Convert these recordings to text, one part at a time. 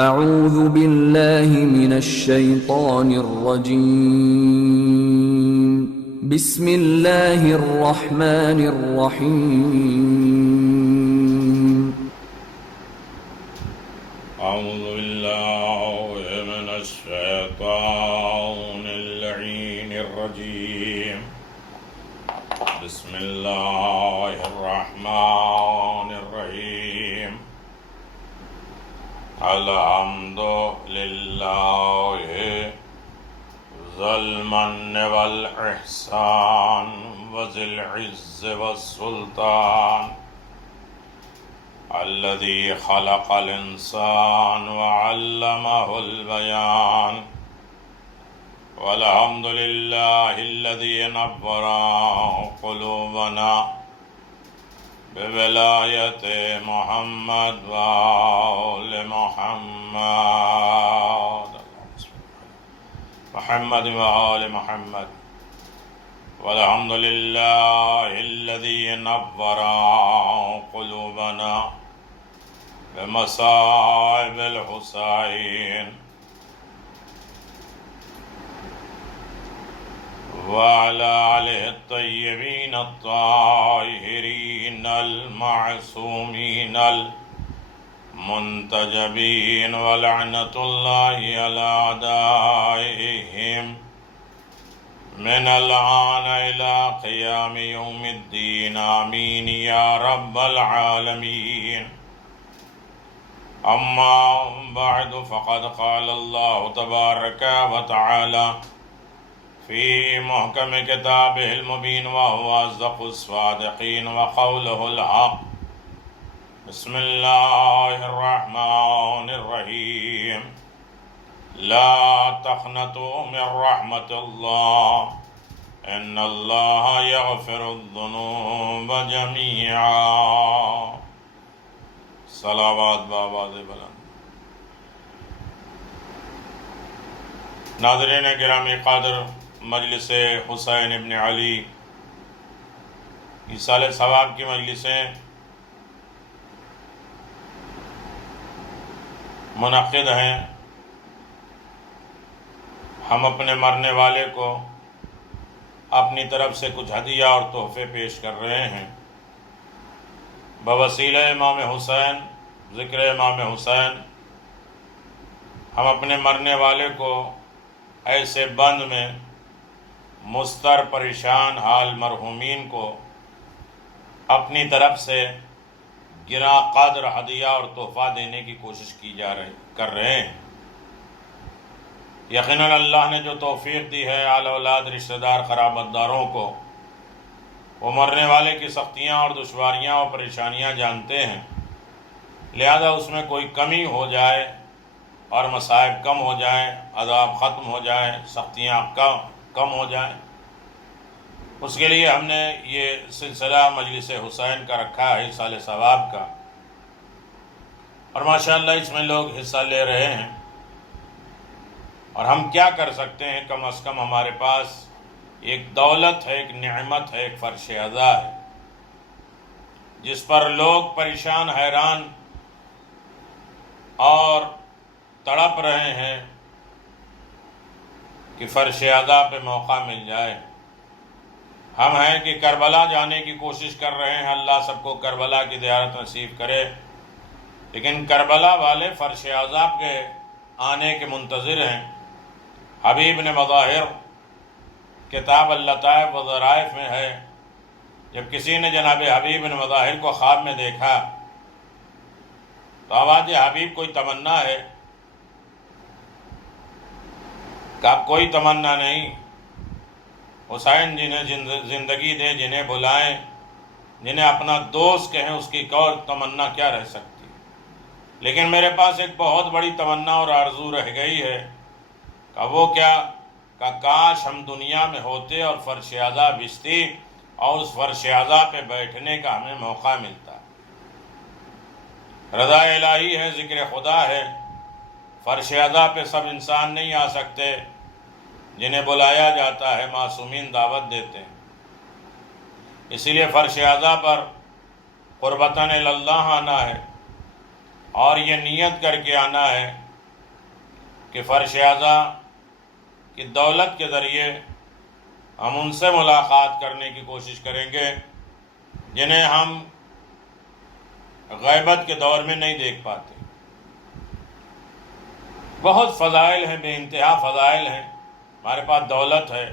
اعوذ باللہ من الشیطان الرجیم بسم اللہ الرحمن الرحیم اعوذ باللہ من الشیطان اللعین الرجیم بسم اللہ الرحمن الرحیم الحمد للہ ذی المن والاحسان وذی العز والسلطان الذي خلق الإنسان وعلمه البيان والحمد لله الذي نور قلوبنا بولاية محمد وآل محمد وآل محمد والحمد لله الذي نور قلوبنا بمصائب الحسين وعلى آله الطيبين الطاهرين المعصومين المنتجبين ولعنة الله على أعدائهم من الآن إلى قيام يوم الدين آمين يا رب العالمين. أما بعد فقد قال الله تبارك وتعالى في محكم كتابه المبين وهو أصدق الصادقين وقوله الحق. بسم الله الرحمن الرحيم لا تقنطوا من رحمة الله إن الله يغفر الذنوب جميعا. صلوات بآواز بلند. ناظرین گرامی قادر، مجلس حسین ابن علی ایصال ثواب کی مجلسیں منعقد ہیں. ہم اپنے مرنے والے کو اپنی طرف سے کچھ ہدیہ اور تحفے پیش کر رہے ہیں. بوسیلہ امام حسین، ذکر امام حسین، ہم اپنے مرنے والے کو ایسے بند میں مضطر پریشان حال مرحومین کو اپنی طرف سے گراں قدر ہدیہ اور تحفہ دینے کی کوشش کر رہے ہیں. یقیناً اللہ نے جو توفیق دی ہے آل اولاد، رشتہ دار، قرابت داروں کو، وہ مرنے والے کی سختیاں اور دشواریاں اور پریشانیاں جانتے ہیں. لہذا اس میں کوئی کمی ہو جائے اور مصائب کم ہو جائیں، عذاب ختم ہو جائے، سختیاں کم ہو جائیں، اس کے لیے ہم نے یہ سلسلہ مجلس حسین کا رکھا ہے، ایصال ثواب کا. اور ماشاءاللہ اس میں لوگ حصہ لے رہے ہیں. اور ہم کیا کر سکتے ہیں؟ کم از کم ہمارے پاس ایک دولت ہے، ایک نعمت ہے، ایک فرش عزا ہے، جس پر لوگ پریشان، حیران اور تڑپ رہے ہیں کہ فرش عزا پہ موقع مل جائے. ہم ہیں کہ کربلا جانے کی کوشش کر رہے ہیں. اللہ سب کو کربلا کی زیارت نصیب کرے. لیکن کربلا والے فرش عزا کے آنے کے منتظر ہیں. حبیب نے مظاہر، کتاب اللطائف و ظرائف میں ہے، جب کسی نے جناب حبیب نے مظاہر کو خواب میں دیکھا تو آواز حبیب کوئی تمنا ہے؟ کہ کوئی تمنا نہیں. حسین جنہیں زندگی دے، جنہیں بلائیں، جنہیں اپنا دوست کہیں، اس کی اور تمنا کیا رہ سکتی. لیکن میرے پاس ایک بہت بڑی تمنا اور آرزو رہ گئی ہے. کہ وہ کیا؟ کہ کاش ہم دنیا میں ہوتے اور فرش عزا بچتی اور اس فرش عزا پہ بیٹھنے کا ہمیں موقع ملتا. رضا الہی ہے، ذکر خدا ہے. فرش عزا پہ سب انسان نہیں آ سکتے. جنہیں بلایا جاتا ہے معصومین دعوت دیتے ہیں. اسی لیے فرش عزا پر قربتاً اللہ آنا ہے اور یہ نیت کر کے آنا ہے کہ فرش اعضا کی دولت کے ذریعے ہم ان سے ملاقات کرنے کی کوشش کریں گے جنہیں ہم غیبت کے دور میں نہیں دیکھ پاتے۔ بہت فضائل ہیں، بے انتہا فضائل ہیں، ہمارے پاس دولت ہے۔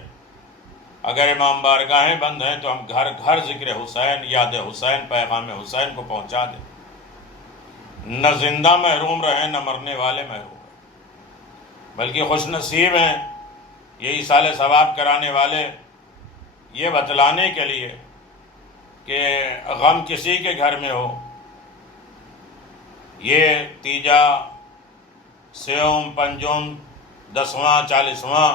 اگر امام بارگاہیں بند ہیں تو ہم گھر گھر ذکر حسین، یاد حسین، پیغام حسین کو پہنچا دیں۔ نہ زندہ محروم رہیں، نہ مرنے والے محروم رہیں، بلکہ خوش نصیب ہیں یہ ایصال ثواب کرانے والے، یہ بتلانے کے لیے کہ غم کسی کے گھر میں ہو، یہ تیجا، سیوم، پنجم، 10واں، 40واں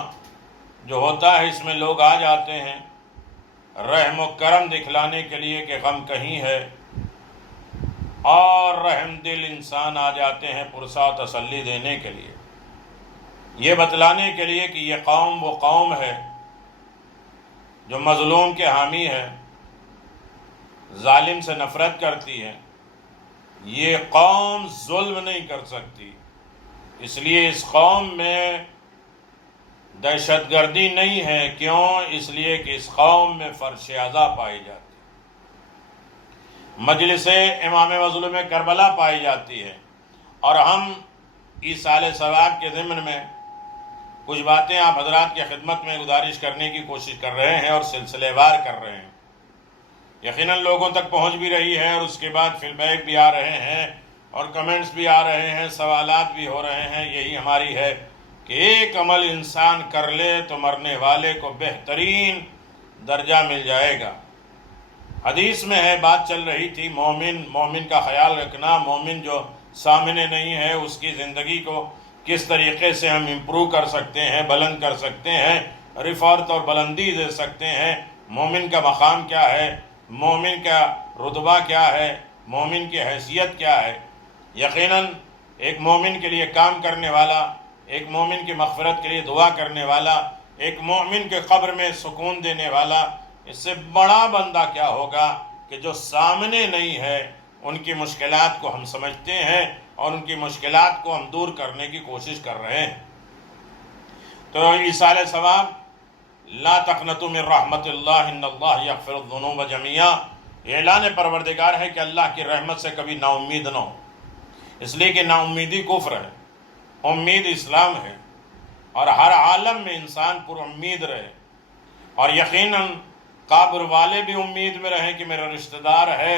جو ہوتا ہے، اس میں لوگ آ جاتے ہیں رحم و کرم دکھلانے کے لیے کہ غم کہیں ہے، اور رحم دل انسان آ جاتے ہیں پرسا و تسلی دینے کے لیے، یہ بتلانے کے لیے کہ یہ قوم وہ قوم ہے جو مظلوم کے حامی ہے، ظالم سے نفرت کرتی ہے، یہ قوم ظلم نہیں کر سکتی، اس لیے اس قوم میں دہشت گردی نہیں ہے۔ کیوں؟ اس لیے کہ اس قوم میں فرش اعضا پائی جاتی ہے، مجلس امام مظلوم کربلا پائی جاتی ہے، اور ہم ایصال ثواب کے ضمن میں کچھ باتیں آپ حضرات کی خدمت میں گزارش کرنے کی کوشش کر رہے ہیں اور سلسلے وار کر رہے ہیں، یقیناً لوگوں تک پہنچ بھی رہی ہے، اور اس کے بعد فیڈ بیک بھی آ رہے ہیں اور کمنٹس بھی آ رہے ہیں، سوالات بھی ہو رہے ہیں۔ یہی ہماری ہے کہ ایک عمل انسان کر لے تو مرنے والے کو بہترین درجہ مل جائے گا۔ حدیث میں ہے، بات چل رہی تھی، مومن کا خیال رکھنا، مومن جو سامنے نہیں ہے اس کی زندگی کو کس طریقے سے ہم امپروو کر سکتے ہیں، بلند کر سکتے ہیں، رفعت اور بلندی دے سکتے ہیں، مومن کا مقام کیا ہے، مومن کا رتبہ کیا ہے، مومن کی حیثیت کیا ہے۔ یقیناً ایک مومن کے لیے کام کرنے والا، ایک مومن کی مغفرت کے لیے دعا کرنے والا، ایک مومن کے قبر میں سکون دینے والا، اس سے بڑا بندہ کیا ہوگا کہ جو سامنے نہیں ہے ان کی مشکلات کو ہم سمجھتے ہیں اور ان کی مشکلات کو ہم دور کرنے کی کوشش کر رہے ہیں۔ تو ایصال ثواب، لا تقنطوا من رحمت اللہ ان اللہ یغفر الذنوب جميعا، یہ اعلان پروردگار ہے کہ اللہ کی رحمت سے کبھی نا امید نہ ہو، اس لیے کہ نا امیدی کفر ہے، امید اسلام ہے، اور ہر عالم میں انسان پر امید رہے، اور یقیناً قبر والے بھی امید میں رہیں کہ میرا رشتہ دار ہے،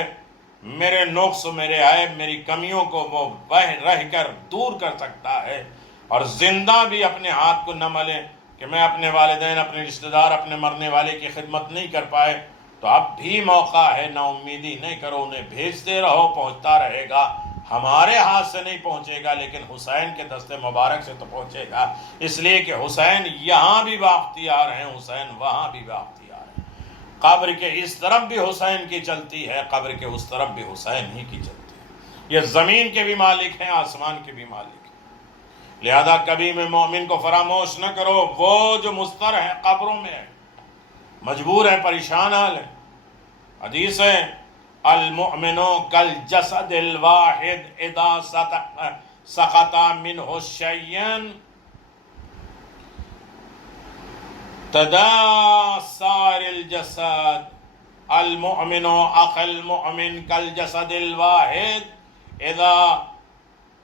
میرے نقص، میرے عیب، میری کمیوں کو وہ رہ کر دور کر سکتا ہے، اور زندہ بھی اپنے ہاتھ کو نہ ملے کہ میں اپنے والدین، اپنے رشتہ دار، اپنے مرنے والے کی خدمت نہیں کر پائے، تو اب بھی موقع ہے، نا امیدی نہیں کرو، انہیں بھیجتے رہو، پہنچتا رہے گا، ہمارے ہاتھ سے نہیں پہنچے گا لیکن حسین کے دست مبارک سے تو پہنچے گا، اس لیے کہ حسین یہاں بھی بااختیار ہیں، حسین وہاں بھی بااختیار ہیں، قبر کے اس طرف بھی حسین کی چلتی ہے، قبر کے اس طرف بھی حسین ہی کی چلتی ہے، یہ زمین کے بھی مالک ہیں، آسمان کے بھی مالک ہیں، لہذا کبھی میں مومن کو فراموش نہ کرو، وہ جو مضطر ہیں، قبروں میں ہیں، مجبور ہیں، پریشان حال ہیں۔ حدیث ہے، المؤمن کالجسد الواحد اذا سقط منه شيء تداثر الجسد، المؤمن اخ المؤمن کالجسد الواحد اذا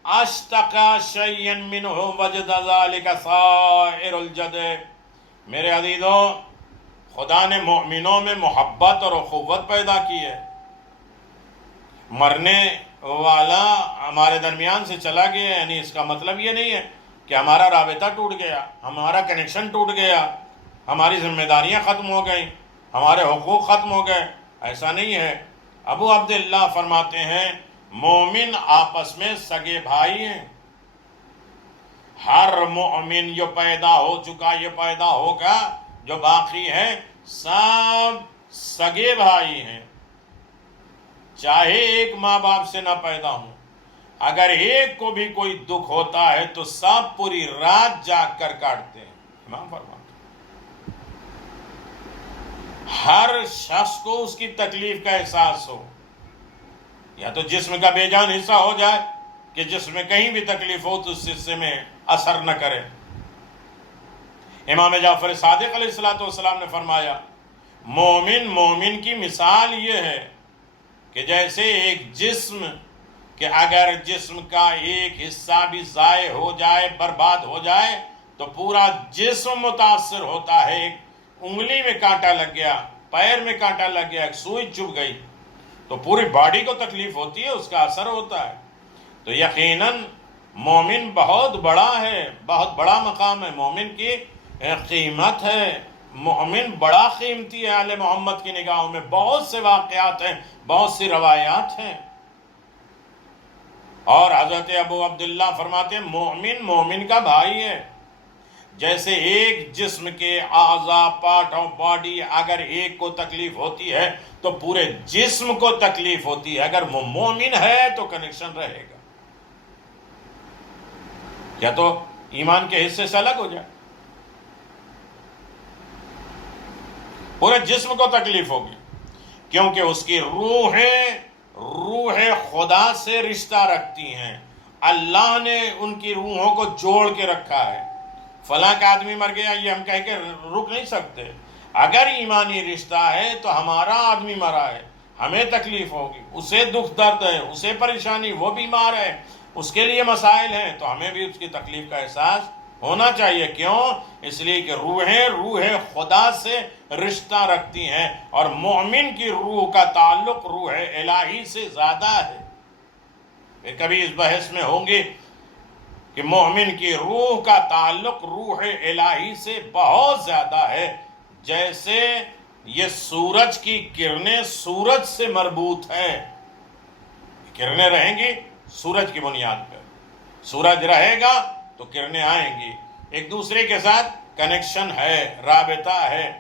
اشتكى شيئا منه وجد ذلك سائر الجسد۔ میرے عزیزوں، خدا نے مومنوں میں محبت اور اخوت پیدا کی ہے، مرنے والا ہمارے درمیان سے چلا گیا، یعنی اس کا مطلب یہ نہیں ہے کہ ہمارا رابطہ ٹوٹ گیا، ہمارا کنیکشن ٹوٹ گیا، ہماری ذمہ داریاں ختم ہو گئیں، ہمارے حقوق ختم ہو گئے، ایسا نہیں ہے۔ ابو عبداللہ فرماتے ہیں مومن آپس میں سگے بھائی ہیں، ہر مومن جو پیدا ہو چکا، یہ پیدا ہوگا، جو باقی ہے سب سگے بھائی ہیں، چاہے ایک ماں باپ سے نہ پیدا ہوں، اگر ایک کو بھی کوئی دکھ ہوتا ہے تو سب پوری رات جاگ کر کاٹتے ہیں۔ امام فرماتے ہر شخص کو اس کی تکلیف کا احساس ہو، یا تو جسم کا بے جان حصہ ہو جائے کہ جس میں کہیں بھی تکلیف ہو تو اس حصے میں اثر نہ کرے۔ امام جعفر صادق علیہ السلام نے فرمایا مومن کی مثال یہ ہے کہ جیسے ایک جسم کہ اگر جسم کا ایک حصہ بھی ضائع ہو جائے، برباد ہو جائے تو پورا جسم متاثر ہوتا ہے۔ ایک انگلی میں کانٹا لگ گیا، پیر میں کانٹا لگ گیا، ایک سوئی چبھ گئی تو پوری باڈی کو تکلیف ہوتی ہے، اس کا اثر ہوتا ہے۔ تو یقیناً مومن بہت بڑا ہے، بہت بڑا مقام ہے، مومن کی قیمت ہے، مومن بڑا قیمتی ہے آل محمد کی نگاہوں میں۔ بہت سے واقعات ہیں، بہت سی روایات ہیں، اور حضرت ابو عبداللہ فرماتے ہیں مومن کا بھائی ہے۔ جیسے ایک جسم کے اعضاء، پارٹ آف باڈی، اگر ایک کو تکلیف ہوتی ہے تو پورے جسم کو تکلیف ہوتی ہے۔ اگر وہ مومن ہے تو کنیکشن رہے گا، یا تو ایمان کے حصے سے الگ ہو جائے، پورے جسم کو تکلیف ہوگی، کیونکہ اس کی روح خدا سے رشتہ رکھتی ہیں۔ اللہ نے ان کی روحوں کو جوڑ کے رکھا ہے۔ فلاں کا آدمی مر گیا یہ ہم کہہ کے رک نہیں سکتے۔ اگر ایمانی رشتہ ہے تو ہمارا آدمی مرا ہے، ہمیں تکلیف ہوگی، اسے دکھ درد ہے، اسے پریشانی، وہ بیمار ہے، اس کے لیے مسائل ہیں، تو ہمیں بھی اس کی تکلیف کا احساس ہونا چاہیے۔ کیوں؟ اس لیے کہ روح خدا سے رشتہ رکھتی ہیں، اور مومن کی روح کا تعلق روح الہی سے زیادہ ہے۔ پھر کبھی اس بحث میں ہوں گے کہ مومن کی روح کا تعلق روح الہی سے بہت زیادہ ہے، جیسے یہ سورج کی کرنیں سورج سے مربوط ہیں۔ کرنیں رہیں گی سورج کی بنیاد پر، سورج رہے گا تو کرنیں آئیں گی، ایک دوسرے کے ساتھ کنیکشن ہے، رابطہ ہے۔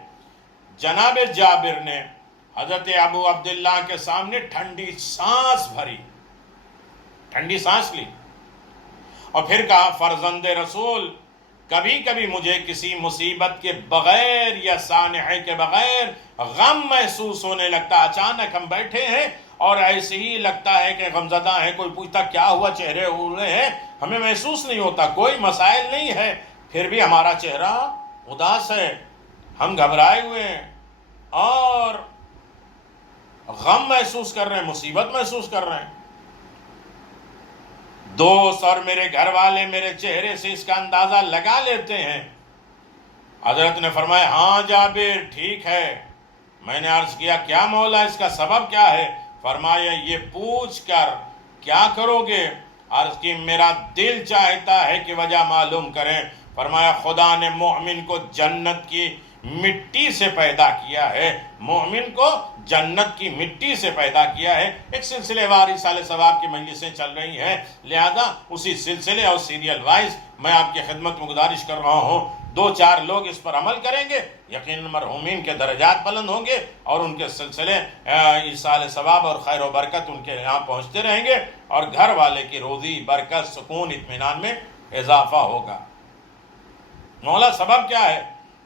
جناب جابر نے حضرت ابو عبداللہ کے سامنے ٹھنڈی سانس بھری، ٹھنڈی سانس لی، اور پھر کہا فرزند رسول کبھی کبھی مجھے کسی مصیبت کے بغیر یا سانحے کے بغیر غم محسوس ہونے لگتا۔ اچانک ہم بیٹھے ہیں اور ایسے ہی لگتا ہے کہ غمزدہ ہیں، کوئی پوچھتا کیا ہوا، چہرے اڑے ہیں، ہمیں محسوس نہیں ہوتا، کوئی مسائل نہیں ہے، پھر بھی ہمارا چہرہ اداس ہے، ہم گھبرائے ہوئے ہیں اور غم محسوس کر رہے ہیں، مصیبت محسوس کر رہے ہیں۔ دوست اور میرے گھر والے میرے چہرے سے اس کا اندازہ لگا لیتے ہیں۔ حضرت نے فرمایا ہاں جابر ٹھیک ہے۔ میں نے عرض کیا کیا مولا اس کا سبب کیا ہے؟ فرمایا یہ پوچھ کر کیا کرو گے؟ عرض کی میرا دل چاہتا ہے کہ وجہ معلوم کریں۔ فرمایا خدا نے مومن کو جنت کی مٹی سے پیدا کیا ہے، مومن کو جنت کی مٹی سے پیدا کیا ہے۔ ایک سلسلے وار ایصال ثواب کی مجلسیں چل رہی ہیں، لہذا اسی سلسلے اور سیریل وائز میں آپ کی خدمت میں گزارش کر رہا ہوں، 2-4 لوگ اس پر عمل کریں گے، یقیناً مرحومین کے درجات بلند ہوں گے، اور ان کے سلسلے ایصال ثواب اور خیر و برکت ان کے یہاں پہنچتے رہیں گے، اور گھر والے کی روزی برکت سکون اطمینان میں اضافہ ہوگا۔ مولا سبب کیا ہے؟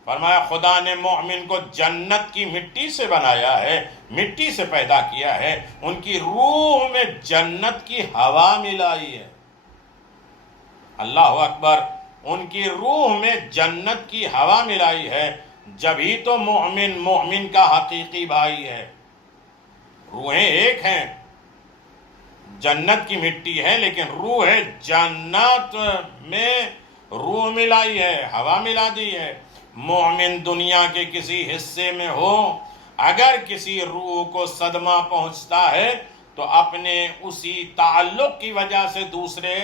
فرمایا خدا نے مومن کو جنت کی مٹی سے بنایا ہے، مٹی سے پیدا کیا ہے، ان کی روح میں جنت کی ہوا ملائی ہے۔ اللہ اکبر، ان کی روح میں جنت کی ہوا ملائی ہے، جبھی تو مومن کا حقیقی بھائی ہے۔ روحیں ایک ہیں، جنت کی مٹی ہے لیکن روح جنت میں روح ملائی ہے، ہوا ملا دی ہے۔ مومن دنیا کے کسی حصے میں ہو، اگر کسی روح کو صدمہ پہنچتا ہے تو اپنے اسی تعلق کی وجہ سے دوسرے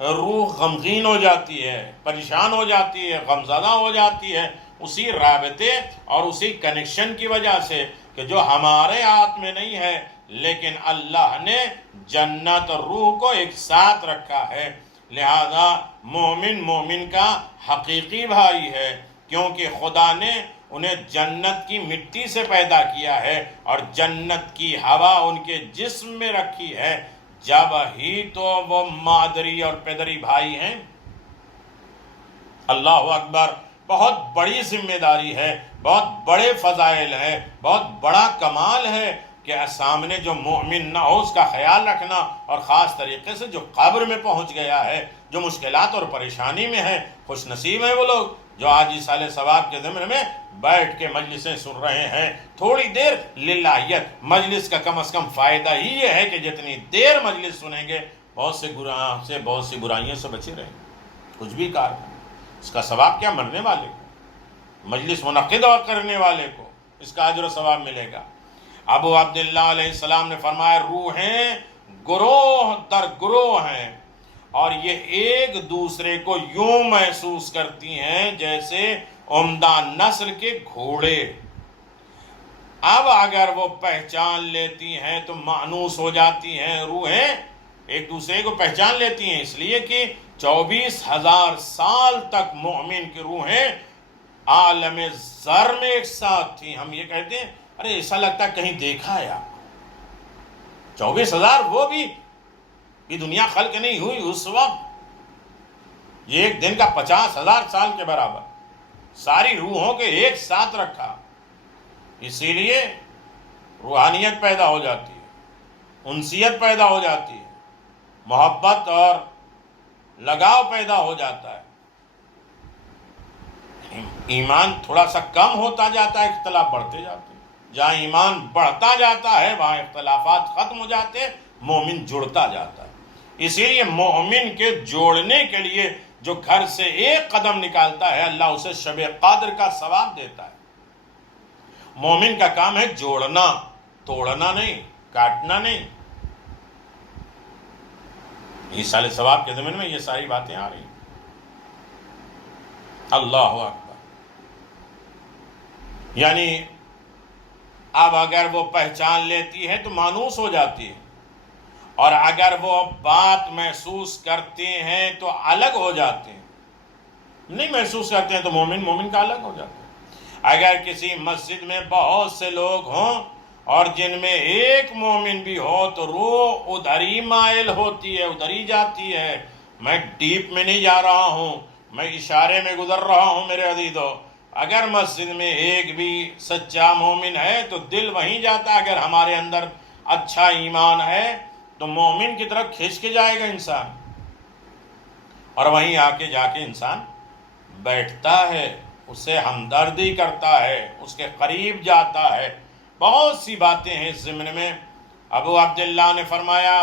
روح غمگین ہو جاتی ہے، پریشان ہو جاتی ہے، غمزدہ ہو جاتی ہے، اسی رابطے اور اسی کنیکشن کی وجہ سے کہ جو ہمارے ہاتھ میں نہیں ہے، لیکن اللہ نے جنت اور روح کو ایک ساتھ رکھا ہے۔ لہذا مومن کا حقیقی بھائی ہے، کیونکہ خدا نے انہیں جنت کی مٹی سے پیدا کیا ہے اور جنت کی ہوا ان کے جسم میں رکھی ہے، جب ہی تو وہ مادری اور پدری بھائی ہیں۔ اللہ اکبر، بہت بڑی ذمہ داری ہے، بہت بڑے فضائل ہیں، بہت بڑا کمال ہے کہ سامنے جو مومن نہ ہو اس کا خیال رکھنا، اور خاص طریقے سے جو قبر میں پہنچ گیا ہے، جو مشکلات اور پریشانی میں ہے، خوش نصیب ہیں وہ لوگ جو آج ایصال ثواب کے ضمن میں بیٹھ کے مجلسیں سن رہے ہیں۔ تھوڑی دیر للہیت، مجلس کا کم از کم فائدہ ہی یہ ہے کہ جتنی دیر مجلس سنیں گے بہت سی برائیوں سے بچے رہیں گے۔ کچھ بھی کار اس کا ثواب کیا مرنے والے کو، مجلس منعقد اور کرنے والے کو اس کا اجر و ثواب ملے گا۔ ابو عبداللہ علیہ السلام نے فرمایا روحیں گروہ در گروہ ہیں، اور یہ ایک دوسرے کو یوں محسوس کرتی ہیں جیسے عمدہ نسل کے گھوڑے۔ اب اگر وہ پہچان لیتی ہیں تو مانوس ہو جاتی ہیں۔ روحیں ایک دوسرے کو پہچان لیتی ہیں، اس لیے کہ 24,000 سال تک مومن کی روحیں عالم ذر میں ایک ساتھ تھیں۔ ہم یہ کہتے ہیں ارے ایسا لگتا ہے کہیں دیکھا ہے آپ 24,000، وہ بھی یہ دنیا خلق نہیں ہوئی اس وقت، یہ ایک دن کا 50,000 سال کے برابر ساری روحوں کے ایک ساتھ رکھا۔ اسی لیے روحانیت پیدا ہو جاتی ہے، انسیت پیدا ہو جاتی ہے، محبت اور لگاؤ پیدا ہو جاتا ہے۔ ایمان تھوڑا سا کم ہوتا جاتا ہے، اختلاف بڑھتے جاتے ہیں۔ جہاں ایمان بڑھتا جاتا ہے وہاں اختلافات ختم ہو جاتے ہیں، مومن جڑتا جاتا ہے۔ اسی لیے مومن کے جوڑنے کے لیے جو گھر سے ایک قدم نکالتا ہے اللہ اسے شب قدر کا ثواب دیتا ہے۔ مومن کا کام ہے جوڑنا، توڑنا نہیں، کاٹنا نہیں۔ ایصال ثواب کے ضمن میں یہ ساری باتیں آ رہی ہیں۔ اللہ اکبر۔ یعنی اب اگر وہ پہچان لیتی ہے تو مانوس ہو جاتی ہے، اور اگر وہ بات محسوس کرتے ہیں تو الگ ہو جاتے ہیں۔ نہیں محسوس کرتے ہیں تو مومن کا الگ ہو جاتا ہے۔ اگر کسی مسجد میں بہت سے لوگ ہوں اور جن میں ایک مومن بھی ہو تو روح ادھر ہی مائل ہوتی ہے، ادھر ہی جاتی ہے۔ میں ڈیپ میں نہیں جا رہا ہوں، میں اشارے میں گزر رہا ہوں میرے عزیزو۔ اگر مسجد میں ایک بھی سچا مومن ہے تو دل وہیں جاتا ہے۔ اگر ہمارے اندر اچھا ایمان ہے تو مومن کی طرف کھینچ کے جائے گا انسان، اور وہیں آ کے جا کے انسان بیٹھتا ہے، اس سے ہمدردی کرتا ہے، اس کے قریب جاتا ہے۔ بہت سی باتیں ہیں اس ضمن میں۔ ابو عبداللہ نے فرمایا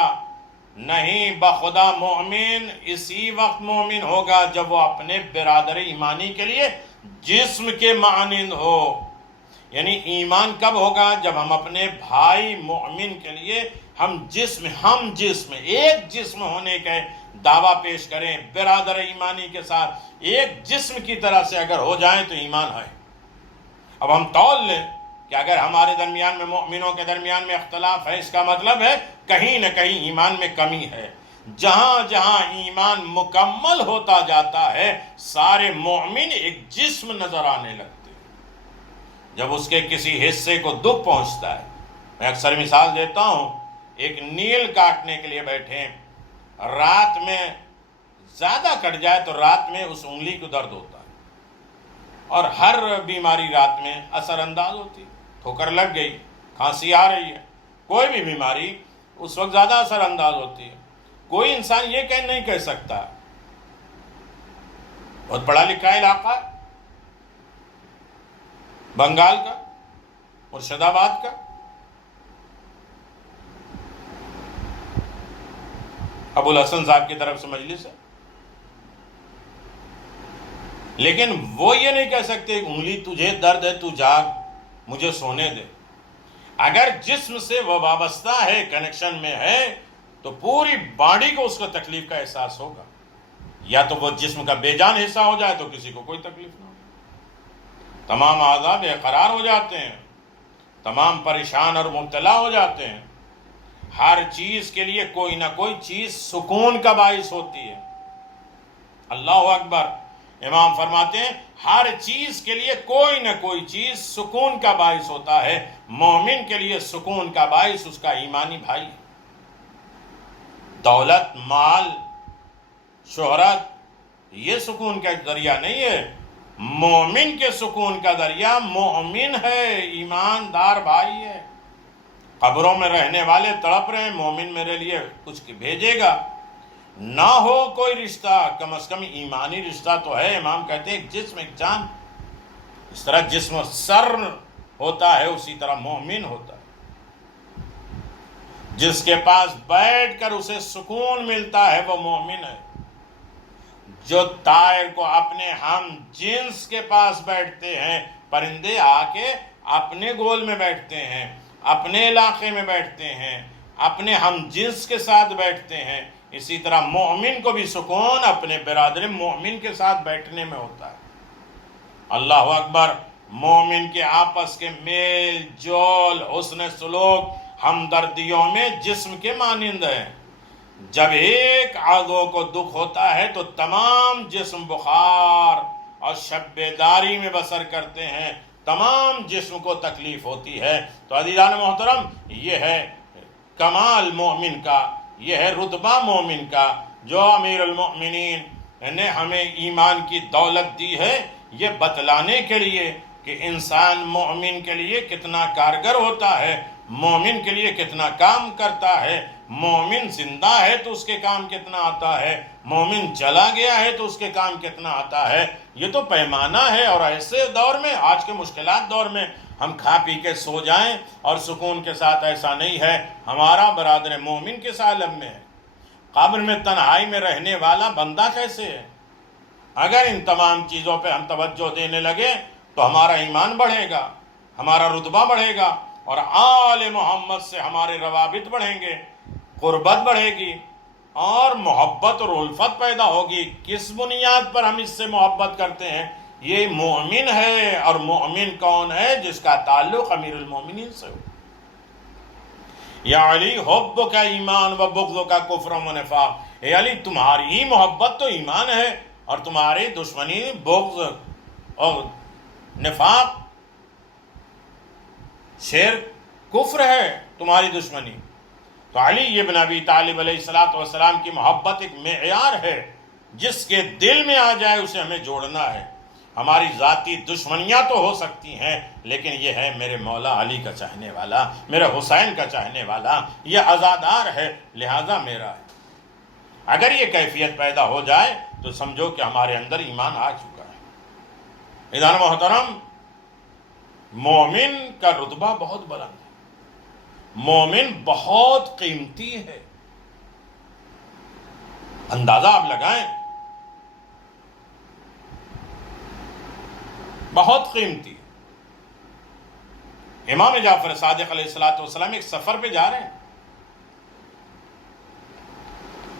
نہیں، بخدا مومن اسی وقت مومن ہوگا جب وہ اپنے برادر ایمانی کے لیے جسم کے مانند ہو۔ یعنی ایمان کب ہوگا؟ جب ہم اپنے بھائی مومن کے لیے ہم جسم ایک جسم ہونے کے دعویٰ پیش کریں، برادر ایمانی کے ساتھ ایک جسم کی طرح سے اگر ہو جائیں تو ایمان ہے۔ اب ہم تول لیں کہ اگر ہمارے درمیان میں مومنوں کے درمیان میں اختلاف ہے، اس کا مطلب ہے کہیں نہ کہیں ایمان میں کمی ہے۔ جہاں جہاں ایمان مکمل ہوتا جاتا ہے سارے مومن ایک جسم نظر آنے لگتے ہیں۔ جب اس کے کسی حصے کو دکھ پہنچتا ہے، میں اکثر مثال دیتا ہوں، ایک نیل کاٹنے کے لیے بیٹھے، رات میں زیادہ کٹ جائے تو رات میں اس انگلی کو درد ہوتا ہے، اور ہر بیماری رات میں اثر انداز ہوتی ہے۔ ٹھوکر لگ گئی، کھانسی آ رہی ہے، کوئی بھی بیماری اس وقت زیادہ اثر انداز ہوتی ہے۔ کوئی انسان یہ نہیں کہہ سکتا بہت پڑھا لکھا علاقہ ہے بنگال کا، مرشد آباد کا، ابو الحسن صاحب کی طرف سے مجلس ہے، لیکن وہ یہ نہیں کہہ سکتے انگلی تجھے درد ہے تو جاگ مجھے سونے دے۔ اگر جسم سے وہ وابستہ ہے، کنیکشن میں ہے، تو پوری باڈی کو اس کو تکلیف کا احساس ہوگا۔ یا تو وہ جسم کا بے جان حصہ ہو جائے تو کسی کو کوئی تکلیف نہ ہو، تمام اعضاء بے قرار ہو جاتے ہیں، تمام پریشان اور مبتلا ہو جاتے ہیں۔ ہر چیز کے لیے کوئی نہ کوئی چیز سکون کا باعث ہوتی ہے۔ اللہ اکبر۔ امام فرماتے ہیں ہر چیز کے لیے کوئی نہ کوئی چیز سکون کا باعث ہوتا ہے۔ مومن کے لیے سکون کا باعث اس کا ایمانی بھائی ہے۔ دولت، مال، شہرت یہ سکون کا ذریعہ نہیں ہے۔ مومن کے سکون کا ذریعہ مومن ہے، ایماندار بھائی ہے۔ قبروں میں رہنے والے تڑپ رہے ہیں، مومن میرے لیے کچھ بھیجے گا۔ نہ ہو کوئی رشتہ، کم از کم ایمانی رشتہ تو ہے۔ امام کہتے ہیں ایک جسم ایک جان، اس طرح جسم سر ہوتا ہے اسی طرح مومن ہوتا ہے، جس کے پاس بیٹھ کر اسے سکون ملتا ہے وہ مومن ہے۔ جو طائر کو اپنے ہم جنس کے پاس بیٹھتے ہیں، پرندے آ کے اپنے گول میں بیٹھتے ہیں، اپنے علاقے میں بیٹھتے ہیں، اپنے ہم جنس کے ساتھ بیٹھتے ہیں، اسی طرح مومن کو بھی سکون اپنے برادر مومن کے ساتھ بیٹھنے میں ہوتا ہے۔ اللہ اکبر۔ مومن کے آپس کے میل جول، حسن سلوک، ہمدردیوں میں جسم کے مانند ہے۔ جب ایک عضو کو دکھ ہوتا ہے تو تمام جسم بخار اور شب بیداری میں بسر کرتے ہیں، تمام جسم کو تکلیف ہوتی ہے۔ تو عزیزان محترم، یہ ہے کمال مومن کا، یہ ہے رتبہ مومن کا، جو امیر المؤمنین نے ہمیں ایمان کی دولت دی ہے، یہ بتلانے کے لیے کہ انسان مومن کے لیے کتنا کارگر ہوتا ہے، مومن کے لیے کتنا کام کرتا ہے۔ مومن زندہ ہے تو اس کے کام کتنا آتا ہے، مومن چلا گیا ہے تو اس کے کام کتنا آتا ہے۔ یہ تو پیمانہ ہے۔ اور ایسے دور میں، آج کے مشکلات دور میں، ہم کھا پی کے سو جائیں اور سکون کے ساتھ، ایسا نہیں ہے۔ ہمارا برادر مومن کس عالم میں ہے؟ قبر میں تنہائی میں رہنے والا بندہ کیسے ہے؟ اگر ان تمام چیزوں پہ ہم توجہ دینے لگے تو ہمارا ایمان بڑھے گا، ہمارا رتبہ بڑھے گا، اور آل محمد سے ہمارے روابط بڑھیں گے، قربت بڑھے گی اور محبت اور الفت پیدا ہوگی۔ کس بنیاد پر ہم اس سے محبت کرتے ہیں؟ یہ مومن ہے۔ اور مومن کون ہے؟ جس کا تعلق امیر المومنین سے ہو۔ یا علی حب کا ایمان و بغض کا کفر و نفاق، اے علی تمہاری محبت تو ایمان ہے اور تمہاری دشمنی بغض اور نفاق، شرک، کفر ہے تمہاری دشمنی۔ تو علی ابن ابی طالب علیہ السلام کی محبت ایک معیار ہے، جس کے دل میں آ جائے اسے ہمیں جوڑنا ہے۔ ہماری ذاتی دشمنیاں تو ہو سکتی ہیں، لیکن یہ ہے میرے مولا علی کا چاہنے والا، میرے حسین کا چاہنے والا، یہ عزادار ہے، لہذا میرا ہے۔ اگر یہ کیفیت پیدا ہو جائے تو سمجھو کہ ہمارے اندر ایمان آ چکا ہے۔ عزیزان محترم، مومن کا رتبہ بہت بلند ہے، مومن بہت قیمتی ہے۔ اندازہ آپ لگائیں، بہت قیمتی۔ امام جعفر صادق علیہ السلام ایک سفر پہ جا رہے ہیں،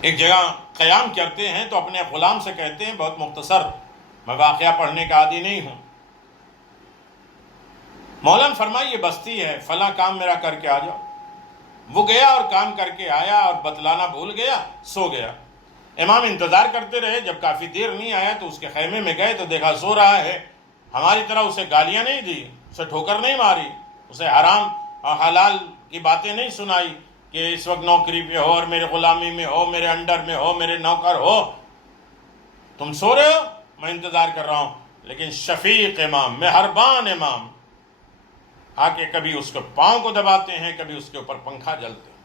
ایک جگہ قیام کرتے ہیں تو اپنے غلام سے کہتے ہیں، بہت مختصر، میں واقعہ پڑھنے کا عادی نہیں ہوں، مولانا فرمائے یہ بستی ہے، فلاں کام میرا کر کے آ جاؤ۔ وہ گیا اور کام کر کے آیا اور بتلانا بھول گیا، سو گیا۔ امام انتظار کرتے رہے، جب کافی دیر نہیں آیا تو اس کے خیمے میں گئے تو دیکھا سو رہا ہے۔ ہماری طرح اسے گالیاں نہیں دی، اسے ٹھوکر نہیں ماری، اسے حرام اور حلال کی باتیں نہیں سنائی کہ اس وقت نوکری پہ ہو اور میرے غلامی میں ہو، میرے انڈر میں ہو، میرے نوکر ہو، تم سو رہے ہو، میں انتظار کر رہا ہوں۔ لیکن شفیق امام، مہربان امام، آ کے کبھی اس کے پاؤں کو دباتے ہیں، کبھی اس کے اوپر پنکھا جلتے ہیں۔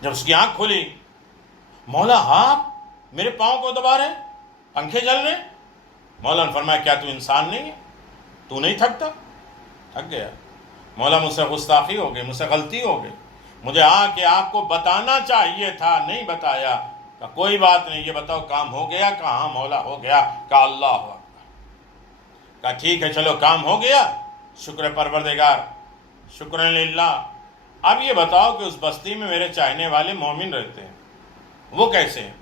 جب اس کی آنکھ کھلی، مولا آپ میرے پاؤں کو دبا رہے، پنکھے جل رہے؟ مولا نے فرمایا کیا تو انسان نہیں ہے؟ تو نہیں تھکتا؟ تھک گیا۔ مولا مجھ سے گستاخی ہو گئی، مجھ سے غلطی ہو گئی، مجھے آ کے آپ کو بتانا چاہیے تھا، نہیں بتایا۔ کہا کوئی بات نہیں، یہ بتاؤ کام ہو گیا؟ کہا ہاں مولا ہو گیا۔ کہا اللہ اکبر۔ کہا ٹھیک ہے چلو کام ہو گیا، شکر پروردگار، شکر للہ۔ اب یہ بتاؤ کہ اس بستی میں میرے چاہنے والے مومن رہتے ہیں، وہ کیسے ہیں؟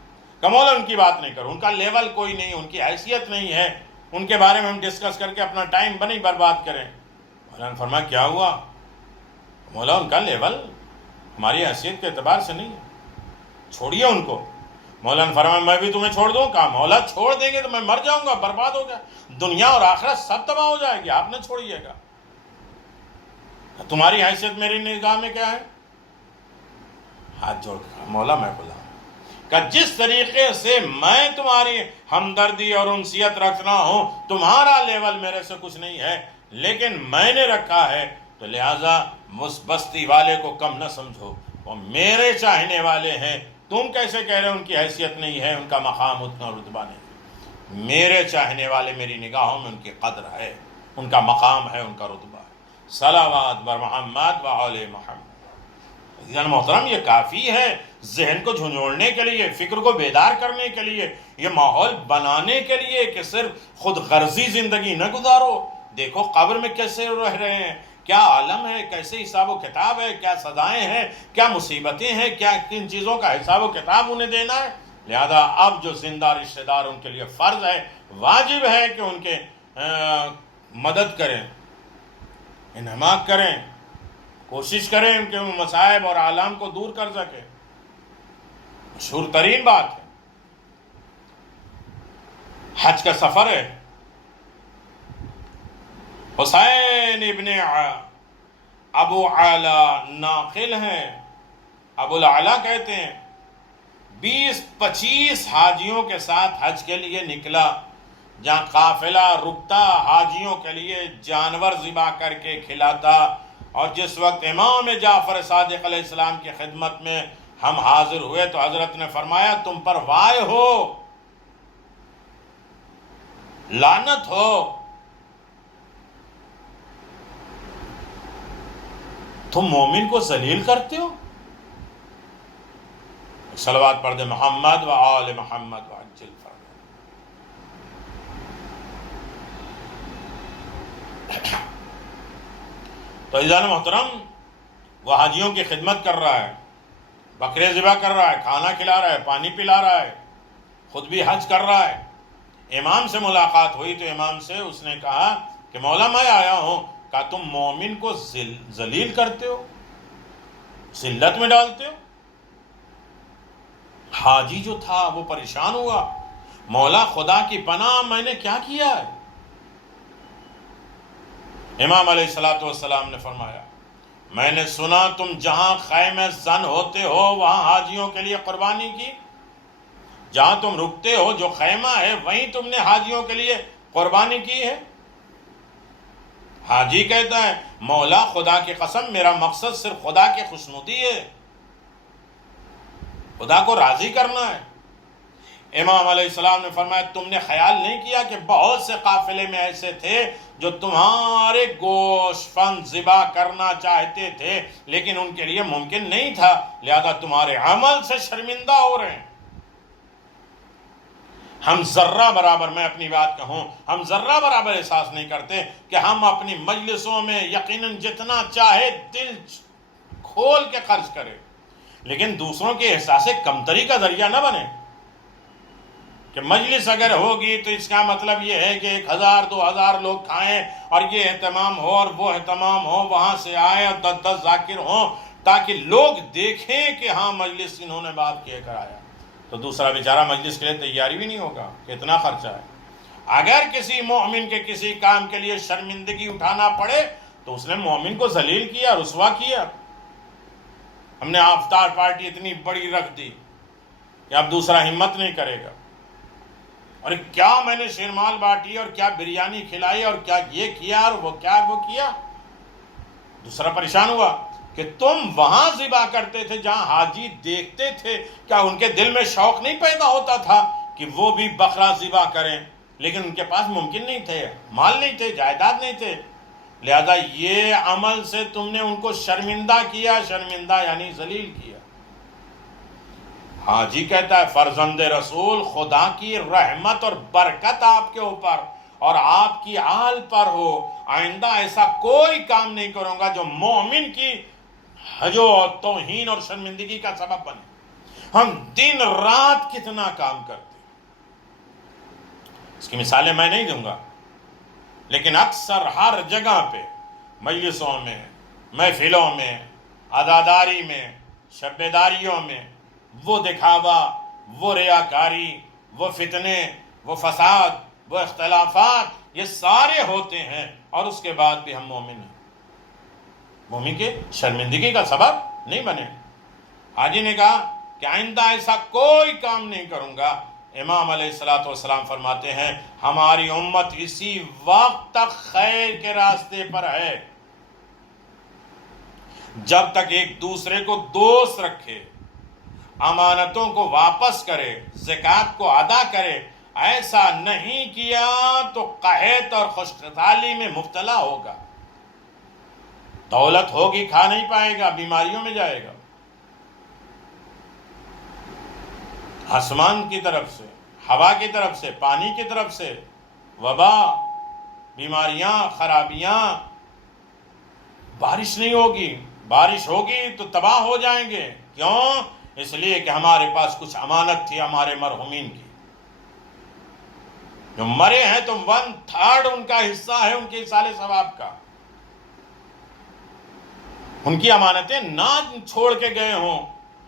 کہ مولا ان کی بات نہیں کرو، ان کا لیول کوئی نہیں، ان کی حیثیت نہیں ہے، ان کے بارے میں ہم ڈسکس کر کے اپنا ٹائم نہیں برباد کریں۔ مولا نے فرمایا کیا ہوا؟ مولا ان کا لیول ہماری حیثیت کے اعتبار سے نہیں ہے، چھوڑیے ان کو۔ مولا نے فرمایا میں بھی تمہیں چھوڑ دوں؟ کہا مولا چھوڑ دیں گے تو میں مر جاؤں گا، برباد ہو گیا، دنیا اور آخرت سب تباہ ہو جائے گی، آپ نہ چھوڑیے گا۔ تمہاری حیثیت میری نگاہ میں کیا ہے؟ ہاتھ جوڑ کے کہا مولا میں بلا کہ جس طریقے سے میں تمہاری ہمدردی اور انسیت رکھنا ہوں، تمہارا لیول میرے سے کچھ نہیں ہے، لیکن میں نے رکھا ہے تو لہٰذا اس بستی والے کو کم نہ سمجھو، وہ میرے چاہنے والے ہیں، تم کیسے کہہ رہے ان کی حیثیت نہیں ہے، ان کا مقام اتنا رتبہ نہیں؟ میرے چاہنے والے میری نگاہوں میں ان کی قدر ہے، ان کا مقام ہے، ان کا رتبہ ہے۔ صلوات بر محمد و آل محمد۔ عزیزان محترم، یہ کافی ہے ذہن کو جھنجھوڑنے کے لیے، فکر کو بیدار کرنے کے لیے، یہ ماحول بنانے کے لیے کہ صرف خود غرضی زندگی نہ گزارو۔ دیکھو قبر میں کیسے رہ رہے ہیں، کیا عالم ہے، کیسے حساب و کتاب ہے، کیا سزائیں ہیں، کیا مصیبتیں ہیں، کیا کن چیزوں کا حساب و کتاب انہیں دینا ہے۔ لہذا اب جو زندہ رشتہ دار ان کے لیے فرض ہے، واجب ہے کہ ان کے مدد کریں، انعامات کریں، کوشش کریں ان کے مصائب اور آلام کو دور کر سکیں۔ مشہور ترین بات ہے، حج کا سفر ہے، حسین ابن ابو اعلیٰ ناقل ہیں، ابو الاعلیٰ کہتے ہیں 20-25 حاجیوں کے ساتھ حج کے لیے نکلا، جہاں قافلہ رکتا حاجیوں کے لیے جانور ذبح کر کے کھلاتا، اور جس وقت امام جعفر صادق علیہ السلام کی خدمت میں ہم حاضر ہوئے تو حضرت نے فرمایا تم پر وائے ہو، لعنت ہو، تم مومن کو ذلیل کرتے ہو۔ صلوات پڑھ دے محمد و آل محمد و عجل فرمائے۔ تو عزیزان محترم، وہ حاجیوں کی خدمت کر رہا ہے، بکرے ذبح کر رہا ہے، کھانا کھلا رہا ہے، پانی پلا رہا ہے، خود بھی حج کر رہا ہے۔ امام سے ملاقات ہوئی تو امام سے اس نے کہا کہ مولا میں آیا ہوں، کہا تم مومن کو ذلیل کرتے ہو، ذلت میں ڈالتے ہو۔ حاجی جو تھا وہ پریشان ہوا، مولا خدا کی پناہ میں نے کیا کیا ہے؟ امام علیہ السلام نے فرمایا میں نے سنا تم جہاں خیمہ زن ہوتے ہو وہاں حاجیوں کے لیے قربانی کی، جہاں تم رکتے ہو جو خیمہ ہے وہیں تم نے حاجیوں کے لیے قربانی کی ہے۔ حاجی کہتا ہے مولا خدا کی قسم میرا مقصد صرف خدا کی خوشنودی ہے، خدا کو راضی کرنا ہے۔ امام علیہ السلام نے فرمایا تم نے خیال نہیں کیا کہ بہت سے قافلے میں ایسے تھے جو تمہارے گوشت فن ذبح کرنا چاہتے تھے لیکن ان کے لیے ممکن نہیں تھا، لہذا تمہارے عمل سے شرمندہ ہو رہے ہیں۔ ہم ذرہ برابر، میں اپنی بات کہوں، ہم ذرہ برابر احساس نہیں کرتے کہ ہم اپنی مجلسوں میں یقیناً جتنا چاہے دل کھول کے خرچ کریں، لیکن دوسروں کے احساس کمتری کا ذریعہ نہ بنے۔ کہ مجلس اگر ہوگی تو اس کا مطلب یہ ہے کہ 1000-2000 لوگ کھائیں اور یہ اہتمام ہو اور وہ اہتمام ہو، وہاں سے آئے اور 10 ذاکر ہوں تاکہ لوگ دیکھیں کہ ہاں مجلس انہوں نے بات کہہ کر آیا، تو دوسرا بیچارہ مجلس کے لیے تیاری بھی نہیں ہوگا کہ اتنا خرچہ ہے۔ اگر کسی مومن کے کسی کام کے لیے شرمندگی اٹھانا پڑے تو اس نے مومن کو ذلیل کیا، رسوا کیا۔ ہم نے افطار پارٹی اتنی بڑی رکھ دی کہ اب دوسرا ہمت نہیں کرے گا، اور کیا میں نے شیرمال بانٹی اور کیا بریانی کھلائی اور کیا یہ کیا اور وہ کیا۔ دوسرا پریشان ہوا کہ تم وہاں ذبح کرتے تھے جہاں حاجی دیکھتے تھے، کیا ان کے دل میں شوق نہیں پیدا ہوتا تھا کہ وہ بھی بکرا ذبح کریں؟ لیکن ان کے پاس ممکن نہیں تھے، مال نہیں تھے، جائیداد نہیں تھے، لہذا یہ عمل سے تم نے ان کو شرمندہ کیا، شرمندہ یعنی ذلیل کیا۔ حاجی کہتا ہے فرزند رسول خدا کی رحمت اور برکت آپ کے اوپر اور آپ کی آل پر ہو، آئندہ ایسا کوئی کام نہیں کروں گا جو مومن کی حجو اور توہین اور شرمندگی کا سبب بنے۔ ہم دن رات کتنا کام کرتے ہیں، اس کی مثالیں میں نہیں دوں گا، لیکن اکثر ہر جگہ پہ، مجلسوں میں، محفلوں میں، عزاداری میں، شبیداریوں میں، وہ دکھاوا، وہ ریاکاری، وہ فتنے، وہ فساد، وہ اختلافات، یہ سارے ہوتے ہیں، اور اس کے بعد بھی ہم مومن ہیں، مومن کے شرمندگی کا سبب نہیں بنے۔ حاجی نے کہا کہ آئندہ ایسا کوئی کام نہیں کروں گا۔ امام علیہ السلام فرماتے ہیں ہماری امت اسی وقت تک خیر کے راستے پر ہے جب تک ایک دوسرے کو دوست رکھے، امانتوں کو واپس کرے، زکوٰۃ کو ادا کرے، ایسا نہیں کیا تو قحط اور خشکسالی میں مبتلا ہوگا، دولت ہوگی کھا نہیں پائے گا، بیماریوں میں جائے گا۔ آسمان کی طرف سے، ہوا کی طرف سے، پانی کی طرف سے وبا، بیماریاں، خرابیاں، بارش نہیں ہوگی، بارش ہوگی تو تباہ ہو جائیں گے۔ کیوں؟ اس لیے کہ ہمارے پاس کچھ امانت تھی ہمارے مرحومین کی، جو مرے ہیں تو 1/3 ان کا حصہ ہے ان کے ایصال ثواب کا۔ ان کی امانتیں نہ چھوڑ کے گئے ہوں،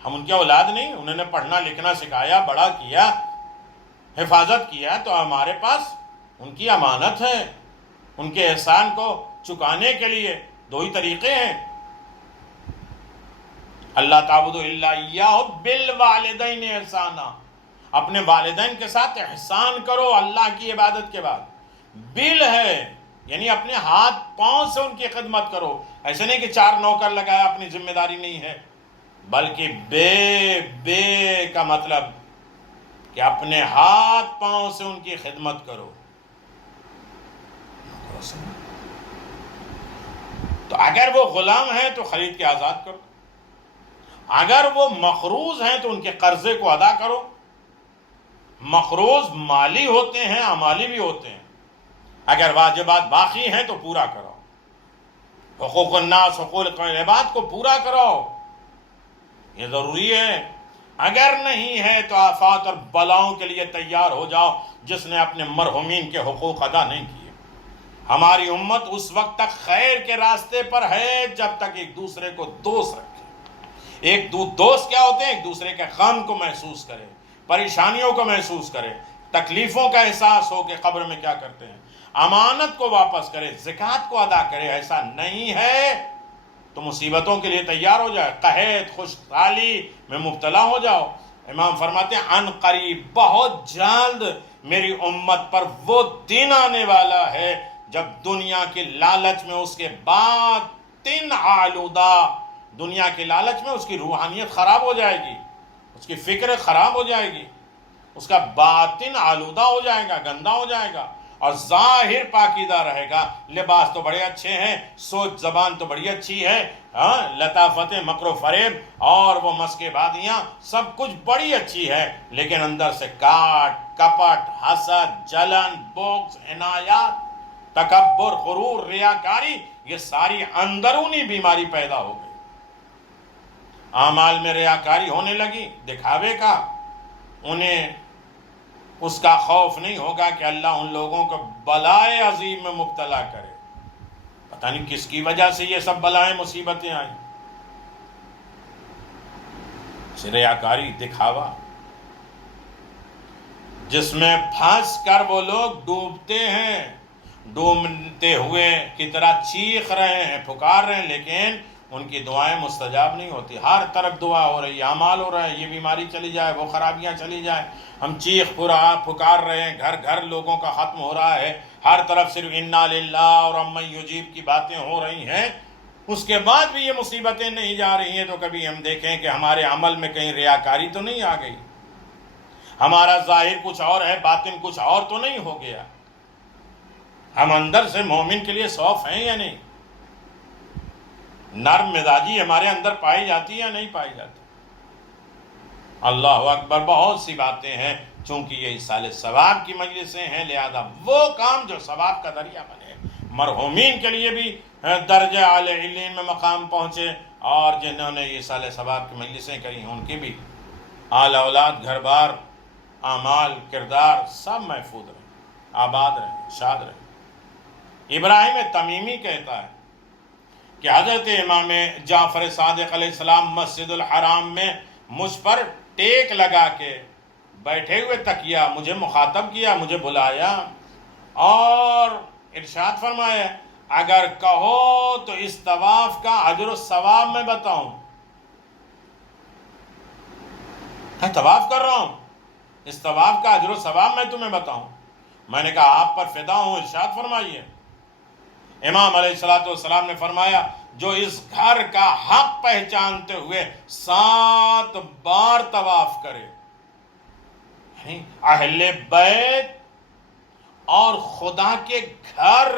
ہم ان کی اولاد نہیں، انہوں نے پڑھنا لکھنا سکھایا، بڑا کیا، حفاظت کیا، تو ہمارے پاس ان کی امانت ہے۔ ان کے احسان کو چکانے کے لیے 2 ہی طریقے ہیں، اللہ تعبدوا الا اياه بالوالدین احسانا، اپنے والدین کے ساتھ احسان کرو اللہ کی عبادت کے بعد۔ بل ہے یعنی اپنے ہاتھ پاؤں سے ان کی خدمت کرو، ایسے نہیں کہ 4 نوکر لگایا، اپنی ذمہ داری نہیں ہے، بلکہ بے کا مطلب کہ اپنے ہاتھ پاؤں سے ان کی خدمت کرو۔ تو اگر وہ غلام ہیں تو خرید کے آزاد کرو، اگر وہ مقروض ہیں تو ان کے قرضے کو ادا کرو۔ مقروض مالی ہوتے ہیں، امالی بھی ہوتے ہیں، اگر واجبات باقی ہیں تو پورا کرو، حقوق الناس، حقوق العباد کو پورا کرو، یہ ضروری ہے۔ اگر نہیں ہے تو آفات اور بلاؤں کے لیے تیار ہو جاؤ جس نے اپنے مرحومین کے حقوق ادا نہیں کیے۔ ہماری امت اس وقت تک خیر کے راستے پر ہے جب تک ایک دوسرے کو دوست رکھے۔ دوست کیا ہوتے ہیں؟ ایک دوسرے کے غم کو محسوس کرے، پریشانیوں کو محسوس کرے، تکلیفوں کا احساس ہو کہ قبر میں کیا کرتے ہیں، امانت کو واپس کرے، زکوٰۃ کو ادا کرے۔ ایسا نہیں ہے تو مصیبتوں کے لیے تیار ہو جائے، قحط خشکسالی میں مبتلا ہو جاؤ۔ امام فرماتے ہیں عن قریب، بہت جلد میری امت پر وہ دن آنے والا ہے جب دنیا کی لالچ میں اس کے باطن آلودہ، دنیا کی لالچ میں اس کی روحانیت خراب ہو جائے گی، اس کی فکر خراب ہو جائے گی، اس کا باطن آلودہ ہو جائے گا، گندا ہو جائے گا، اور ظاہر پاکیزہ رہے گا۔ لباس تو بڑے اچھے ہیں، سوچ زبان تو بڑی اچھی ہے، لطافت، مکر و فریب اور وہ مسک بادیاں سب کچھ بڑی اچھی ہے، لیکن اندر سے کاٹ، کپٹ، حسد، جلن، بغض، عنایات، تکبر، غرور، ریاکاری، یہ ساری اندرونی بیماری پیدا ہو گئی۔ اعمال میں ریاکاری ہونے لگی، دکھاوے کا، انہیں اس کا خوف نہیں ہوگا کہ اللہ ان لوگوں کو بلائے عظیم میں مبتلا کرے۔ پتہ نہیں کس کی وجہ سے یہ سب بلائیں مصیبتیں آئیں، ریاکاری، دکھاوا، جس میں پھنس کر وہ لوگ ڈوبتے ہیں، ڈوبتے ہوئے کی طرح چیخ رہے ہیں، پکار رہے ہیں، لیکن ان کی دعائیں مستجاب نہیں ہوتی۔ ہر طرف دعا ہو رہی ہے، اعمال ہو رہا ہے، یہ بیماری چلی جائے، وہ خرابیاں چلی جائیں، ہم چیخ پکار رہے ہیں، گھر گھر لوگوں کا ختم ہو رہا ہے، ہر طرف صرف انا للہ اور امن یجیب کی باتیں ہو رہی ہیں، اس کے بعد بھی یہ مصیبتیں نہیں جا رہی ہیں۔ تو کبھی ہم دیکھیں کہ ہمارے عمل میں کہیں ریاکاری تو نہیں آ گئی، ہمارا ظاہر کچھ اور ہے، باطن کچھ اور تو نہیں ہو گیا، ہم اندر سے مومن کے لیے صوف ہیں یا نہیں، نرم مزاجی ہمارے اندر پائی جاتی ہے یا نہیں پائی جاتی؟ اللہ اکبر، بہت سی باتیں ہیں، چونکہ یہ ایصال ثواب کی مجلسیں ہیں، لہذا وہ کام جو ثواب کا ذریعہ بنے، مرحومین کے لیے بھی درجہ اعلی علم میں مقام پہنچے، اور جنہوں نے ایصال ثواب کی مجلسیں کری ہیں ان کی بھی آل اولاد، گھر بار، اعمال، کردار سب محفوظ رہیں، آباد رہیں، شاد رہیں۔ ابراہیم تمیمی کہتا ہے کہ حضرت امام جعفر صادق علیہ السلام مسجد الحرام میں مجھ پر ٹیک لگا کے بیٹھے ہوئے تکیا، مجھے مخاطب کیا، مجھے بلایا اور ارشاد فرمایا اگر کہو تو اس طواف کا اجر و ثواب میں بتاؤں، میں طواف کر رہا ہوں، اس طواف کا اجر و ثواب میں تمہیں بتاؤں؟ میں نے کہا آپ پر فدا ہوں، ارشاد فرمائیے۔ امام علیہ الصلوۃ والسلام نے فرمایا جو اس گھر کا حق پہچانتے ہوئے 7 بار طواف کرے. اہل بیت اور خدا کے گھر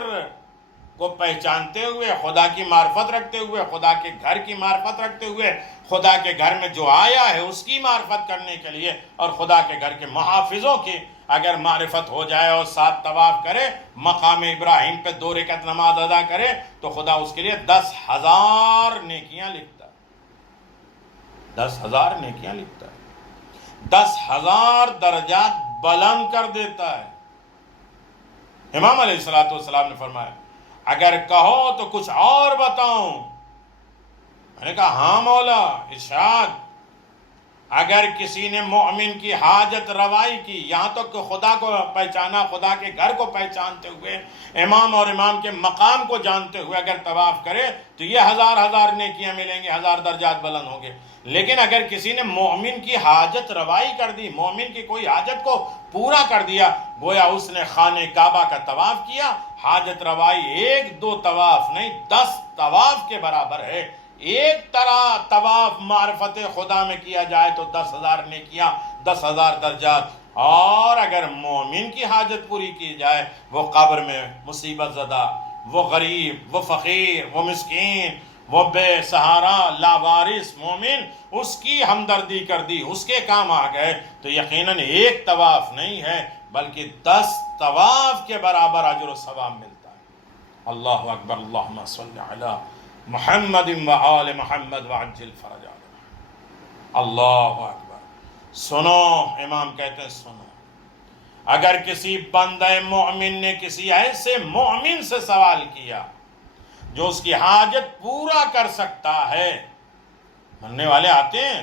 کو پہچانتے ہوئے، خدا کی معرفت رکھتے ہوئے، خدا کے گھر کی معرفت رکھتے ہوئے، خدا کے گھر میں جو آیا ہے اس کی معرفت کرنے کے لیے، اور خدا کے گھر کے محافظوں کی اگر معرفت ہو جائے اور 7 طواف کرے، مقام ابراہیم پہ 2 رکعت نماز ادا کرے، تو خدا اس کے لیے 10,000 نیکیاں لکھتا ہے. 10,000 نیکیاں لکھتا ہے. 10,000 درجات بلند کر دیتا ہے. امام علیہ السلام نے فرمایا اگر کہو تو کچھ اور بتاؤں. میں نے کہا ہاں مولا ارشاد. اگر کسی نے مومن کی حاجت روائی کی، یہاں تک کہ خدا کو پہچانا، خدا کے گھر کو پہچانتے ہوئے، امام اور امام کے مقام کو جانتے ہوئے اگر طواف کرے تو یہ 1000 نیکیاں ملیں گے، 1000 درجات بلند ہوں گے. لیکن اگر کسی نے مومن کی حاجت روائی کر دی، مومن کی کوئی حاجت کو پورا کر دیا، گویا اس نے خانہ کعبہ کا طواف کیا. حاجت روائی 1-2 طواف نہیں، 10 طواف کے برابر ہے. ایک طرح طواف معرفت خدا میں کیا جائے تو 10,000 نیکیاں، 10,000 درجات. اور اگر مومن کی حاجت پوری کی جائے، وہ قبر میں مصیبت زدہ، وہ غریب، وہ فقیر، وہ مسکین، وہ بے سہارا لاوارث مومن، اس کی ہمدردی کر دی، اس کے کام آ گئے، تو یقیناً ایک طواف نہیں ہے بلکہ 10 طواف کے برابر اجر و ثواب ملتا ہے. اللہ اکبر. اللہم صلی علی محمد و آل محمد وعجل فرج آل محمد. اللہ اکبر. سنو، امام کہتے ہیں سنو، اگر کسی بندہ مومن نے کسی ایسے مومن سے سوال کیا جو اس کی حاجت پورا کر سکتا ہے، مرنے والے آتے ہیں،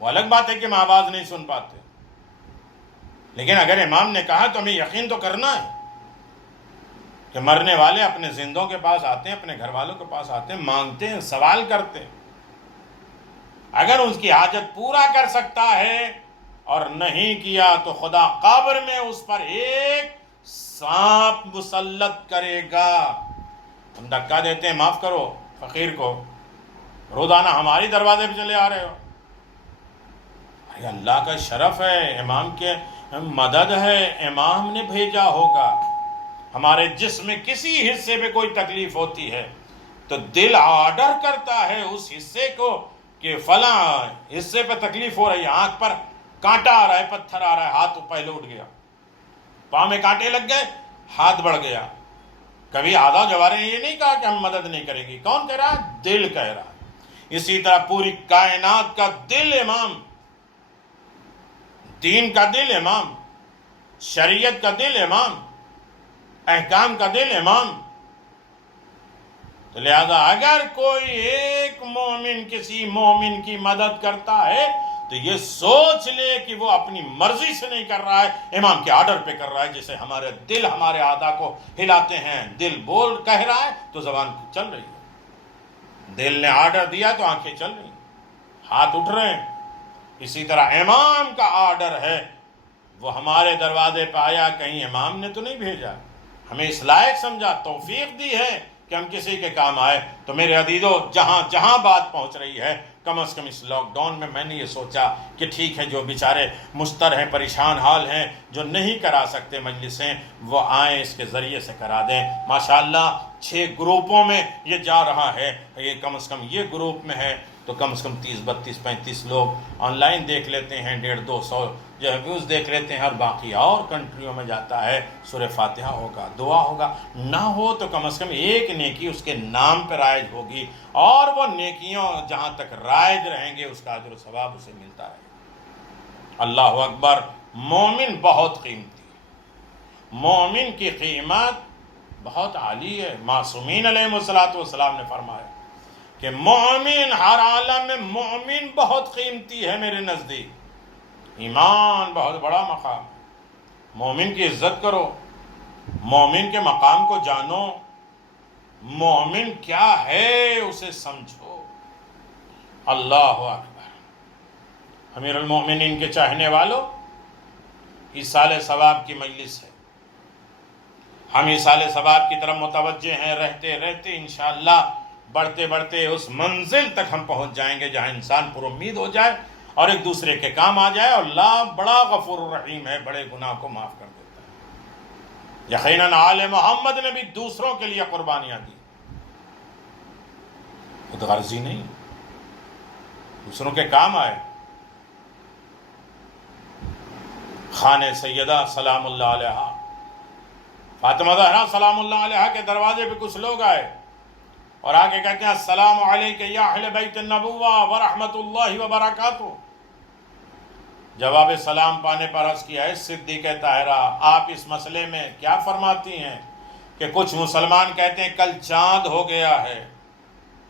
وہ الگ بات ہے کہ ہم آواز نہیں سن پاتے، لیکن اگر امام نے کہا تو ہمیں یقین تو کرنا ہے کہ مرنے والے اپنے زندوں کے پاس آتے ہیں، اپنے گھر والوں کے پاس آتے ہیں، مانگتے ہیں، سوال کرتے ہیں. اگر اس کی حاجت پورا کر سکتا ہے اور نہیں کیا تو خدا قبر میں اس پر ایک سانپ مسلط کرے گا. ہم دھکا دیتے ہیں معاف کرو فقیر کو، روزانہ ہماری دروازے پہ چلے آ رہے ہو. اللہ کا شرف ہے، امام کے مدد ہے، امام نے بھیجا ہوگا. ہمارے جسم میں کسی حصے پہ کوئی تکلیف ہوتی ہے تو دل آرڈر کرتا ہے اس حصے کو کہ فلاں حصے پہ تکلیف ہو رہی ہے، آنکھ پر کانٹا آ رہا ہے، پتھر آ رہا ہے، ہاتھ پہلے اٹھ گیا، پاؤں میں کانٹے لگ گئے، ہاتھ بڑھ گیا. کبھی آدھا جوارے نے یہ نہیں کہا کہ ہم مدد نہیں کریں گی. کون کہہ رہا ہے؟ دل کہہ رہا ہے. اسی طرح پوری کائنات کا دل امام، دین کا دل امام، شریعت کا دل امام، احکام کا دل امام. تو لہذا اگر کوئی ایک مومن کسی مومن کی مدد کرتا ہے تو یہ سوچ لے کہ وہ اپنی مرضی سے نہیں کر رہا ہے، امام کے آرڈر پہ کر رہا ہے. جیسے ہمارے دل ہمارے اعضاء کو ہلاتے ہیں، دل بول کہہ رہا ہے تو زبان چل رہی ہے، دل نے آرڈر دیا تو آنکھیں چل رہی ہیں، ہاتھ اٹھ رہے ہیں. اسی طرح امام کا آرڈر ہے، وہ ہمارے دروازے پہ آیا، کہیں امام نے تو نہیں بھیجا، ہمیں اس لائق سمجھا، توفیق دی ہے کہ ہم کسی کے کام آئے. تو میرے عزیزو، جہاں جہاں بات پہنچ رہی ہے، کم از کم اس لاک ڈاؤن میں نے یہ سوچا کہ ٹھیک ہے، جو بیچارے مستر ہیں، پریشان حال ہیں، جو نہیں کرا سکتے مجلسیں، وہ آئیں، اس کے ذریعے سے کرا دیں. ماشاءاللہ 6 گروپوں میں یہ جا رہا ہے. یہ کم از کم یہ گروپ میں ہے تو کم از کم 30 32 35 لوگ آن لائن دیکھ لیتے ہیں، 150-200 جو ہے ویوز دیکھ لیتے ہیں، اور باقی اور کنٹریوں میں جاتا ہے. سورہ فاتحہ ہوگا، دعا ہوگا، نہ ہو تو کم از کم ایک نیکی اس کے نام پہ رائج ہوگی، اور وہ نیکیوں جہاں تک رائج رہیں گے اس کا اجر و ثواب اسے ملتا رہے گا. اللہ اکبر. مومن بہت قیمتی ہے، مومن کی قیمت بہت عالی ہے. معصومین علیہ السلام نے فرمایا کہ مومن ہر عالم میں مومن بہت قیمتی ہے میرے نزدیک. ایمان بہت بڑا مقام ہے. مومن کی عزت کرو، مومن کے مقام کو جانو، مومن کیا ہے اسے سمجھو. اللہ اکبر. امیر المومنین کے چاہنے والوں، ایصال ثواب کی مجلس ہے. ہم ایصال ثواب کی طرف متوجہ ہیں، رہتے رہتے انشاءاللہ بڑھتے بڑھتے اس منزل تک ہم پہنچ جائیں گے جہاں انسان پر امید ہو جائے اور ایک دوسرے کے کام آ جائے، اور اللہ بڑا غفور الرحیم ہے، بڑے گناہ کو معاف کر دیتا ہے۔ یقیناً آل محمد نے بھی دوسروں کے لیے قربانیاں دی، خود غرضی نہیں، دوسروں کے کام آئے۔ خانہ سیدہ سلام اللہ علیہا، فاطمہ زہرا سلام اللہ علیہا کے دروازے پہ کچھ لوگ آئے اور آگے کہتے ہیں السلام علیک یا اہل بیت النبوہ ورحمت اللہ وبرکاتہ۔ جواب سلام پانے پر عرض کیا ہے صدیقہ طاہرہ، آپ اس مسئلے میں کیا فرماتی ہیں کہ کچھ مسلمان کہتے ہیں کل چاند ہو گیا ہے،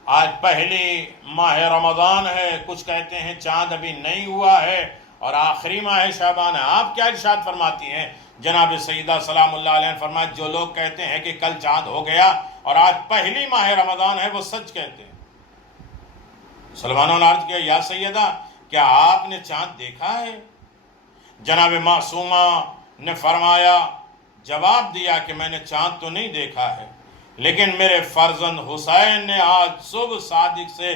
آج پہلی ماہ رمضان ہے، کچھ کہتے ہیں چاند ابھی نہیں ہوا ہے اور آخری ماہ شعبان ہے، آپ کیا ارشاد فرماتی ہیں؟ جناب سیدہ سلام اللہ علیہ نے فرمایا جو لوگ کہتے ہیں کہ کل چاند ہو گیا اور آج پہلی ماہ رمضان ہے وہ سچ کہتے ہیں۔ مسلمانوں نے عرض کیا یا سیدہ کیا آپ نے چاند دیکھا ہے؟ جناب معصومہ نے فرمایا، جواب دیا کہ میں نے چاند تو نہیں دیکھا ہے، لیکن میرے فرزند حسین نے آج صبح صادق سے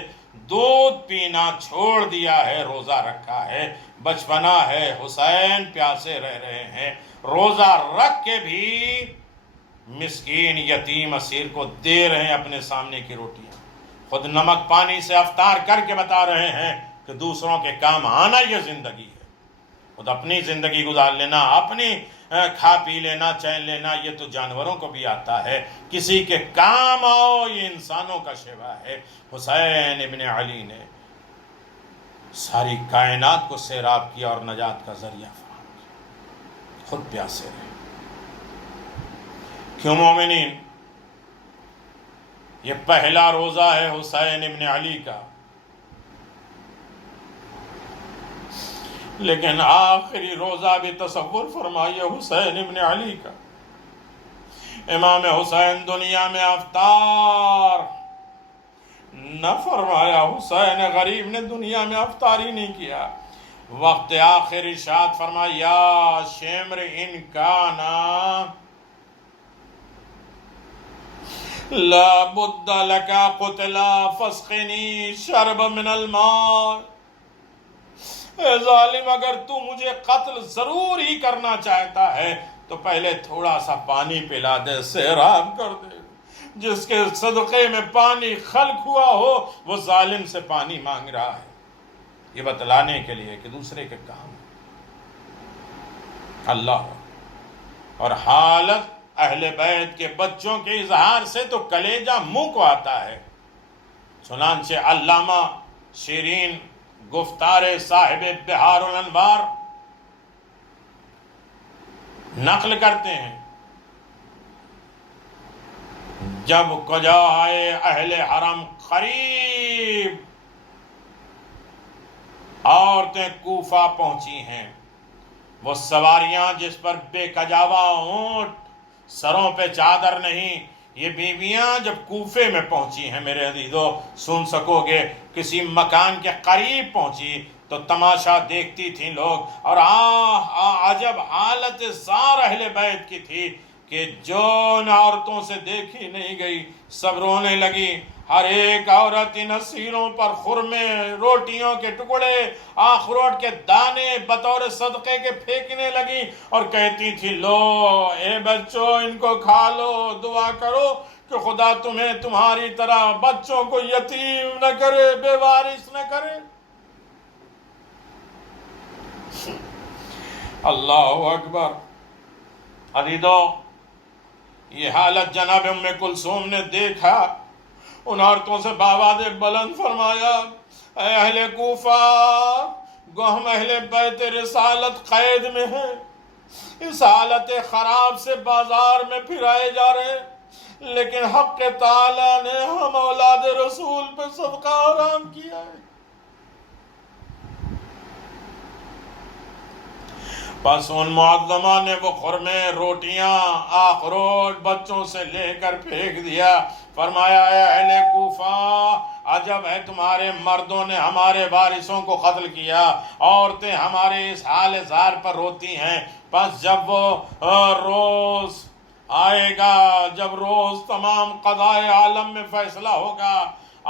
دودھ پینا چھوڑ دیا ہے، روزہ رکھا ہے، بچپنا ہے، حسین پیاسے رہ رہے ہیں، روزہ رکھ کے بھی مسکین یتیم اسیر کو دے رہے ہیں اپنے سامنے کی روٹیاں، خود نمک پانی سے افطار کر کے بتا رہے ہیں کہ دوسروں کے کام آنا یہ زندگی ہے، خود اپنی زندگی گزار لینا، اپنی کھا پی لینا، چین لینا، یہ تو جانوروں کو بھی آتا ہے، کسی کے کام آؤ یہ انسانوں کا شیوا ہے۔ حسین ابن علی نے ساری کائنات کو سیراب کیا اور نجات کا ذریعہ فراہم کیا، خود پیاسے رہے۔ کیوں مومنین، یہ پہلا روزہ ہے حسین ابن علی کا، لیکن آخری روزہ بھی تصور فرمائیے حسین ابن علی کا۔ امام حسین دنیا میں افطار نہ فرمایا، حسین غریب نے دنیا میں افطار ہی نہیں کیا۔ وقت آخر ارشاد فرمایا یا شمر ان کانا لا بد لکا قتلا فاسقنی شرب من الماء، اے ظالم اگر تو مجھے قتل ضرور ہی کرنا چاہتا ہے تو پہلے تھوڑا سا پانی پلا دے، سیراب کر دے۔ جس کے صدقے میں پانی خلق ہوا ہو وہ ظالم سے پانی مانگ رہا ہے، یہ بتلانے کے لیے کہ دوسرے کے کام اللہ۔ اور حالت اہل بیت کے بچوں کے اظہار سے تو کلیجہ منہ کو آتا ہے۔ چنانچہ علامہ شیرین گفتار صاحب بہار الانوار نقل کرتے ہیں، جب قضا آئے اہل حرم قریب، عورتیں کوفہ پہنچی ہیں، وہ سواریاں جس پر بے کجاوا اونٹ، سروں پہ چادر نہیں، یہ بیویاں جب کوفے میں پہنچی ہیں میرے عزیزو سن سکو گے، کسی مکان کے قریب پہنچی تو تماشا دیکھتی تھیں لوگ، اور عجب حالت زار اہل بیت کی تھی کہ جو ان عورتوں سے دیکھی نہیں گئی، سب رونے لگی۔ ہر ایک عورت ان اسیروں پر خرمے، روٹیوں کے ٹکڑے، اخروٹ کے دانے بطور صدقے کے پھینکنے لگی اور کہتی تھی لو اے بچوں ان کو کھا لو، دعا کرو کہ خدا تمہیں تمہاری طرح بچوں کو یتیم نہ کرے، بے وارث نہ کرے۔ اللہ اکبر۔ عزیزو، یہ حالت جناب ام کلثوم نے دیکھا، ان عورتوں سے بآواز بلند فرمایا اے اہل کوفہ، گو ہم اہل بیت رسالت قید میں ہیں، اس حالت خراب سے بازار میں پھرائے جا رہے، لیکن حق تعالی نے ہم اولاد رسول پہ صدقہ حرام کیا ہے۔ بس ان معظمہ نے وہ خرمے، روٹیاں، اخروٹ بچوں سے لے کر پھینک دیا، فرمایا اے اہل کوفہ، عجب ہے تمہارے مردوں نے ہمارے وارثوں کو قتل کیا، عورتیں ہمارے اس حال زار پر روتی ہیں۔ بس جب وہ روز آئے گا جب روز تمام قضائے عالم میں فیصلہ ہوگا،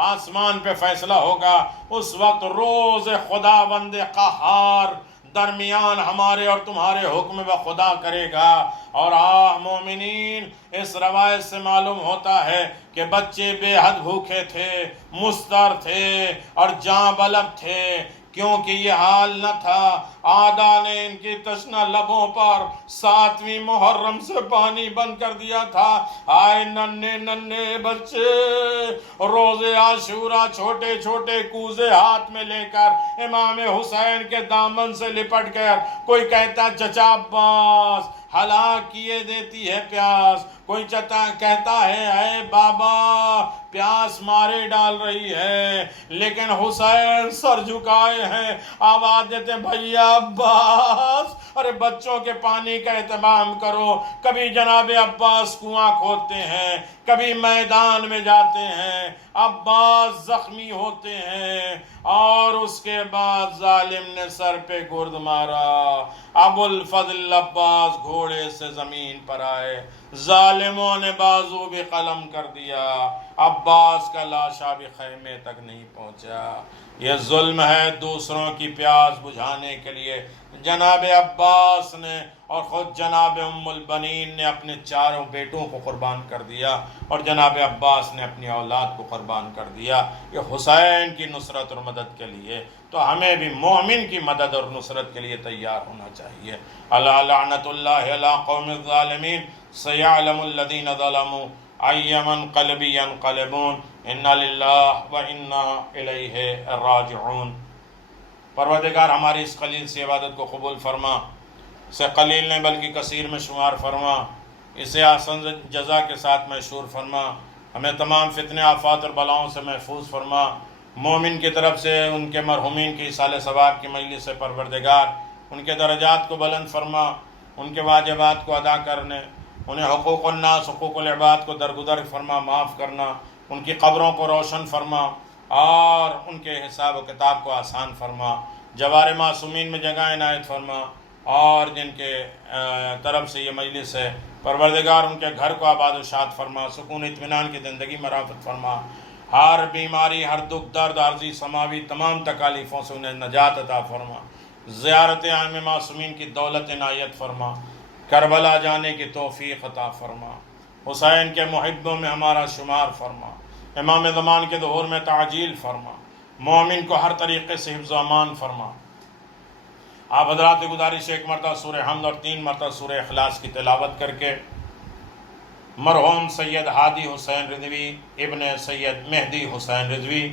آسمان پہ فیصلہ ہوگا، اس وقت روز خداوند قہار درمیان ہمارے اور تمہارے حکم و خدا کرے گا۔ اور مومنین، اس روایت سے معلوم ہوتا ہے کہ بچے بے حد بھوکے تھے، مضطر تھے اور جاں بلب تھے، کیونکہ یہ حال نہ تھا۔ آدھا نے ان کی تشنہ لبوں پر 7ویں محرم سے پانی بند کر دیا تھا۔ آئے ننھے ننھے بچے روز عاشورہ چھوٹے چھوٹے کوزے ہاتھ میں لے کر امام حسین کے دامن سے لپٹ کر، کوئی کہتا چچا عباس ہلاک کیے دیتی ہے پیاس، کوئی کہتا ہے اے بابا پیاس مارے ڈال رہی ہے، لیکن حسین سر جھکائے ہیں، آواز دیتے بھیا عباس ارے بچوں کے پانی کا اہتمام کرو۔ کبھی جناب عباس کنواں کھودتے ہیں، کبھی میدان میں جاتے ہیں، عباس زخمی ہوتے ہیں، اور اس کے بعد ظالم نے سر پہ گرد مارا۔ ابو الفضل عباس گھوڑے سے زمین پر آئے، ظالموں نے بازو بھی قلم کر دیا، عباس کا لاشا بھی خیمے تک نہیں پہنچا۔ یہ ظلم ہے دوسروں کی پیاس بجھانے کے لیے۔ جناب عباس نے اور خود جناب ام البنین نے اپنے 4 بیٹوں کو قربان کر دیا، اور جناب عباس نے اپنی اولاد کو قربان کر دیا یہ حسین کی نصرت اور مدد کے لیے۔ تو ہمیں بھی مومن کی مدد اور نصرت کے لیے تیار ہونا چاہیے۔ الا لعنت اللہ علی قوم الظالمین سیعلم الذین ظلموا ای منقلب ینقلبون انا للہ و انا الیہ راجعون۔ پروردگار ہماری اس قلیل سی عبادت کو قبول فرما، اسے قلیل نہیں بلکہ کثیر میں شمار فرما، اسے احسن جزا کے ساتھ مشہور فرما، ہمیں تمام فتنے آفات اور بلاؤں سے محفوظ فرما۔ مومن کی طرف سے ان کے مرحومین کی اصال ثواب کی مجلس سے پروردگار ان کے درجات کو بلند فرما، ان کے واجبات کو ادا کرنے، انہیں حقوق الناس حقوق العباد کو درگزر فرما، معاف کرنا، ان کی قبروں کو روشن فرما اور ان کے حساب و کتاب کو آسان فرما، جوار معصومین میں جگہ عنایت فرما، اور جن کے طرف سے یہ مجلس ہے پروردگار ان کے گھر کو آباد و شاد فرما، سکون اطمینان کی زندگی مرافت فرما، ہر بیماری ہر دکھ درد عارضی سماوی تمام تکالیفوں سے انہیں نجات عطا فرما، زیارت عام معصومین کی دولت عنایت فرما، کربلا جانے کی توفیق عطا فرما، حسین کے محبوں میں ہمارا شمار فرما، امام زمان کے ظہور میں تعجیل فرما، مومن کو ہر طریقے سے حفظ و امان فرما۔ آپ حضرات کی گزارش ہے 1 مرتبہ سورہ حمد اور 3 مرتبہ سورہ اخلاص کی تلاوت کر کے مرحوم سید ہادی حسین رضوی ابن سید مہدی حسین رضوی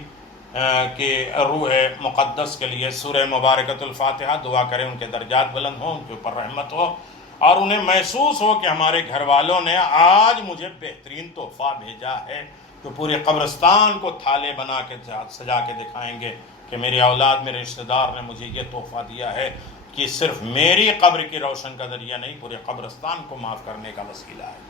کی روح مقدس کے لیے سورہ مبارکۃ الفاتحہ دعا کریں، ان کے درجات بلند ہوں، ان کے اوپر رحمت ہو، اور انہیں محسوس ہو کہ ہمارے گھر والوں نے آج مجھے بہترین تحفہ بھیجا ہے، تو پورے قبرستان کو تھالے بنا کے سجا کے دکھائیں گے کہ میری اولاد میرے رشتہ دار نے مجھے یہ تحفہ دیا ہے کہ صرف میری قبر کی روشن کا ذریعہ نہیں، پورے قبرستان کو معاف کرنے کا وسیلہ ہے۔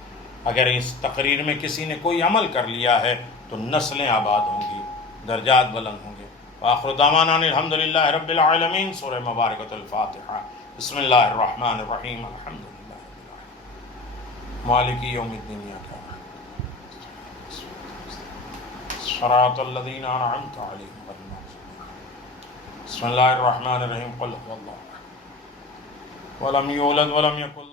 اگر اس تقریر میں کسی نے کوئی عمل کر لیا ہے تو نسلیں آباد ہوں گی، درجات بلند ہوں گے۔ وآخر دعوانا الحمدللہ رب العالمین۔ سورہ مبارکۃ الفاتحہ۔ بسم اللہ الرحمن الرحیم۔ الحمدللہ رب العالمین مالک یوم الدین۔ صراط الذین انعمت علیہم غیر المغضوب علیہم۔ بسم اللہ الرحمن الرحیم۔ قل هو اللہ احد ولم یولد ولم یکن